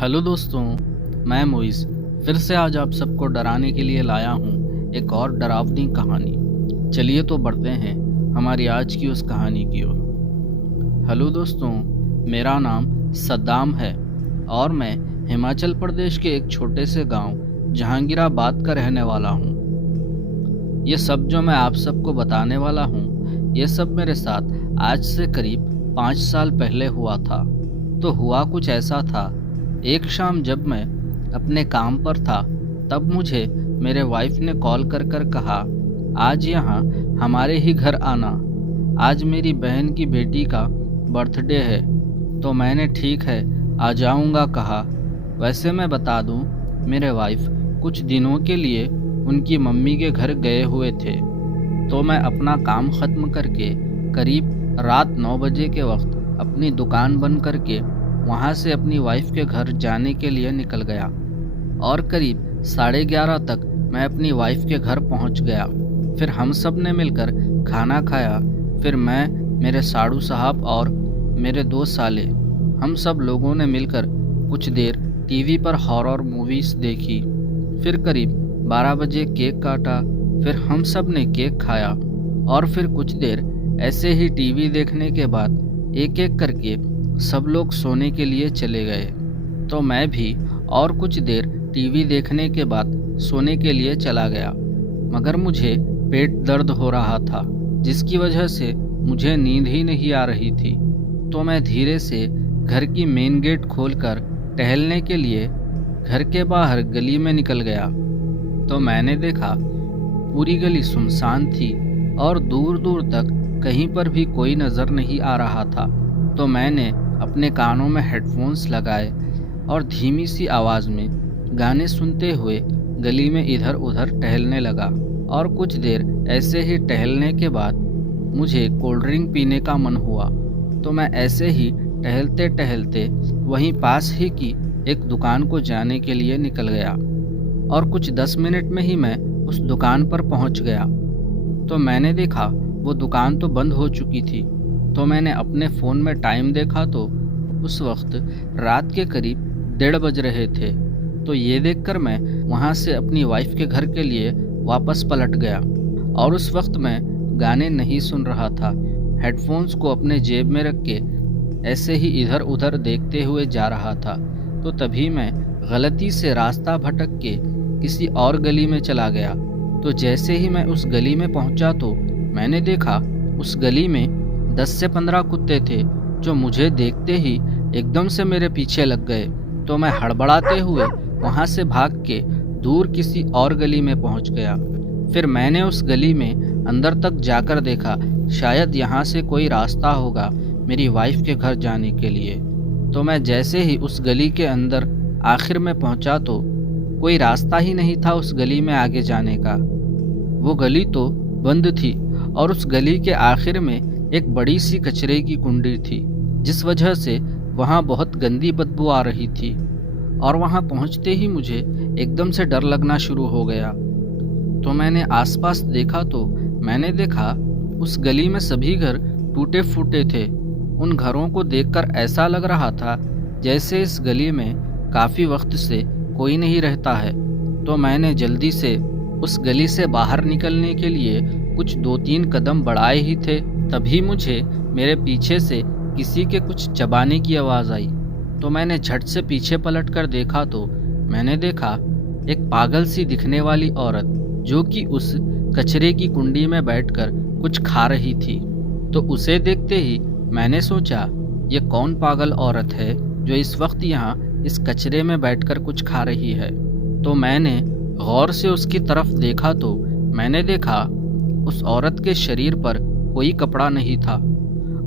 Hello दोस्तों, मैं moist फिर से आज आप सबको डराने के लिए लाया हूँ एक और डरावनी कहानी। चलिए तो बढ़ते हैं हमारी आज की उस कहानी की ओर। हेलो दोस्तों, मेरा नाम सद्दाम है और मैं हिमाचल प्रदेश के एक छोटे से गांव जहांगीराबाद का रहने वाला हूँ। ये सब जो मैं आप सबको बताने वाला हूँ, ये सब मेरे साथ आज से करीब 5 साल पहले हुआ था। तो हुआ कुछ ऐसा था, एक शाम जब मैं अपने काम पर था तब मुझे मेरे वाइफ ने कॉल कर कर कहा, आज यहाँ हमारे ही घर आना, आज मेरी बहन की बेटी का बर्थडे है। तो मैंने ठीक है आ जाऊँगा कहा। वैसे मैं बता दूँ, मेरे वाइफ कुछ दिनों के लिए उनकी मम्मी के घर गए हुए थे। तो मैं अपना काम ख़त्म करके करीब रात 9 बजे के वक्त अपनी दुकान बंद करके वहाँ से अपनी वाइफ के घर जाने के लिए निकल गया और करीब 11:30 तक मैं अपनी वाइफ के घर पहुँच गया। फिर हम सब ने मिलकर खाना खाया। फिर मैं, मेरे साड़ू साहब और मेरे 2 साले, हम सब लोगों ने मिलकर कुछ देर टीवी पर हॉरर मूवीज़ देखी। फिर करीब 12 बजे केक काटा। फिर हम सब ने केक खाया और फिर कुछ देर ऐसे ही टीवी देखने के बाद एक एक करके सब लोग सोने के लिए चले गए। तो मैं भी और कुछ देर टीवी देखने के बाद सोने के लिए चला गया, मगर मुझे पेट दर्द हो रहा था जिसकी वजह से मुझे नींद ही नहीं आ रही थी। तो मैं धीरे से घर की मेन गेट खोलकर टहलने के लिए घर के बाहर गली में निकल गया। तो मैंने देखा पूरी गली सुनसान थी और दूर दूर तक कहीं पर भी कोई नज़र नहीं आ रहा था। तो मैंने अपने कानों में हेडफोन्स लगाए और धीमी सी आवाज़ में गाने सुनते हुए गली में इधर उधर टहलने लगा। और कुछ देर ऐसे ही टहलने के बाद मुझे कोल्ड ड्रिंक पीने का मन हुआ। तो मैं ऐसे ही टहलते टहलते वहीं पास ही की एक दुकान को जाने के लिए निकल गया और कुछ 10 मिनट में ही मैं उस दुकान पर पहुंच गया। तो मैंने देखा वो दुकान तो बंद हो चुकी थी। तो मैंने अपने फ़ोन में टाइम देखा तो उस वक्त रात के करीब 1:30 बज रहे थे। तो ये देखकर मैं वहाँ से अपनी वाइफ के घर के लिए वापस पलट गया और उस वक्त मैं गाने नहीं सुन रहा था। हेडफोन्स को अपने जेब में रख के ऐसे ही इधर उधर देखते हुए जा रहा था। तो तभी मैं गलती से रास्ता भटक के किसी और गली में चला गया। तो जैसे ही मैं उस गली में पहुंचा तो मैंने देखा उस गली में 10 से 15 कुत्ते थे जो मुझे देखते ही एकदम से मेरे पीछे लग गए। तो मैं हड़बड़ाते हुए वहां से भाग के दूर किसी और गली में पहुंच गया। फिर मैंने उस गली में अंदर तक जाकर देखा, शायद यहाँ से कोई रास्ता होगा मेरी वाइफ के घर जाने के लिए। तो मैं जैसे ही उस गली के अंदर आखिर में पहुंचा तो कोई रास्ता ही नहीं था उस गली में आगे जाने का। वो गली तो बंद थी और उस गली के आखिर में एक बड़ी सी कचरे की कुंडी थी, जिस वजह से वहाँ बहुत गंदी बदबू आ रही थी। और वहाँ पहुँचते ही मुझे एकदम से डर लगना शुरू हो गया। तो मैंने आसपास देखा तो मैंने देखा उस गली में सभी घर टूटे फूटे थे। उन घरों को देखकर ऐसा लग रहा था जैसे इस गली में काफ़ी वक्त से कोई नहीं रहता है। तो मैंने जल्दी से उस गली से बाहर निकलने के लिए कुछ 2-3 कदम बढ़ाए ही थे, तभी मुझे मेरे पीछे से किसी के कुछ चबाने की आवाज़ आई। तो मैंने झट से पीछे पलट कर देखा तो मैंने देखा एक पागल सी दिखने वाली औरत जो कि उस कचरे की कुंडी में बैठकर कुछ खा रही थी। तो उसे देखते ही मैंने सोचा, ये कौन पागल औरत है जो इस वक्त यहाँ इस कचरे में बैठकर कुछ खा रही है। तो मैंने गौर से उसकी तरफ देखा तो मैंने देखा उस औरत के शरीर पर कोई कपड़ा नहीं था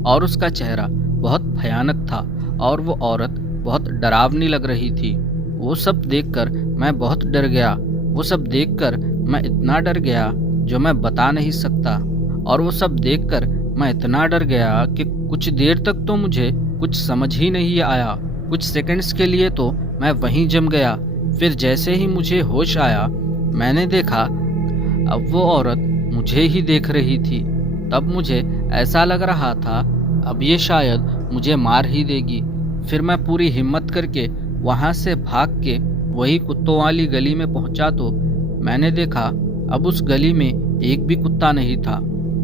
और उसका चेहरा बहुत भयानक था और वो औरत बहुत डरावनी लग रही थी। वो सब देखकर मैं बहुत डर गया। वो सब देखकर मैं इतना डर गया जो मैं बता नहीं सकता। और वो सब देखकर मैं इतना डर गया कि कुछ देर तक तो मुझे कुछ समझ ही नहीं आया। कुछ सेकंड्स के लिए तो मैं वहीं जम गया। फिर जैसे ही मुझे होश आया मैंने देखा अब वो औरत मुझे ही देख रही थी। तब मुझे ऐसा लग रहा था अब ये शायद मुझे मार ही देगी। फिर मैं पूरी हिम्मत करके वहाँ से भाग के वही कुत्तों वाली गली में पहुँचा तो मैंने देखा अब उस गली में एक भी कुत्ता नहीं था।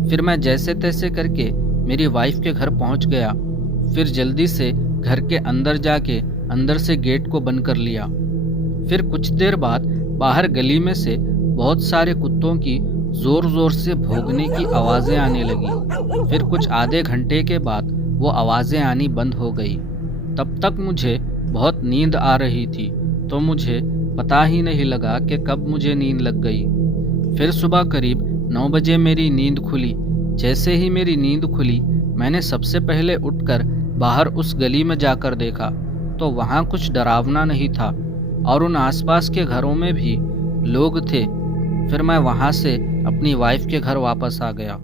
फिर मैं जैसे तैसे करके मेरी वाइफ के घर पहुँच गया। फिर जल्दी से घर के अंदर जाके अंदर से गेट को बंद कर लिया। फिर कुछ देर बाद बाहर गली में से बहुत सारे कुत्तों की जोर जोर से भौंकने की आवाज़ें आने लगी। फिर कुछ आधे घंटे के बाद वो आवाज़ें आनी बंद हो गई। तब तक मुझे बहुत नींद आ रही थी, तो मुझे पता ही नहीं लगा कि कब मुझे नींद लग गई। फिर सुबह करीब 9 बजे मेरी नींद खुली। जैसे ही मेरी नींद खुली, मैंने सबसे पहले उठकर बाहर उस गली में जाकर देखा तो वहाँ कुछ डरावना नहीं था और उन आसपास के घरों में भी लोग थे। फिर मैं वहाँ से अपनी वाइफ के घर वापस आ गया।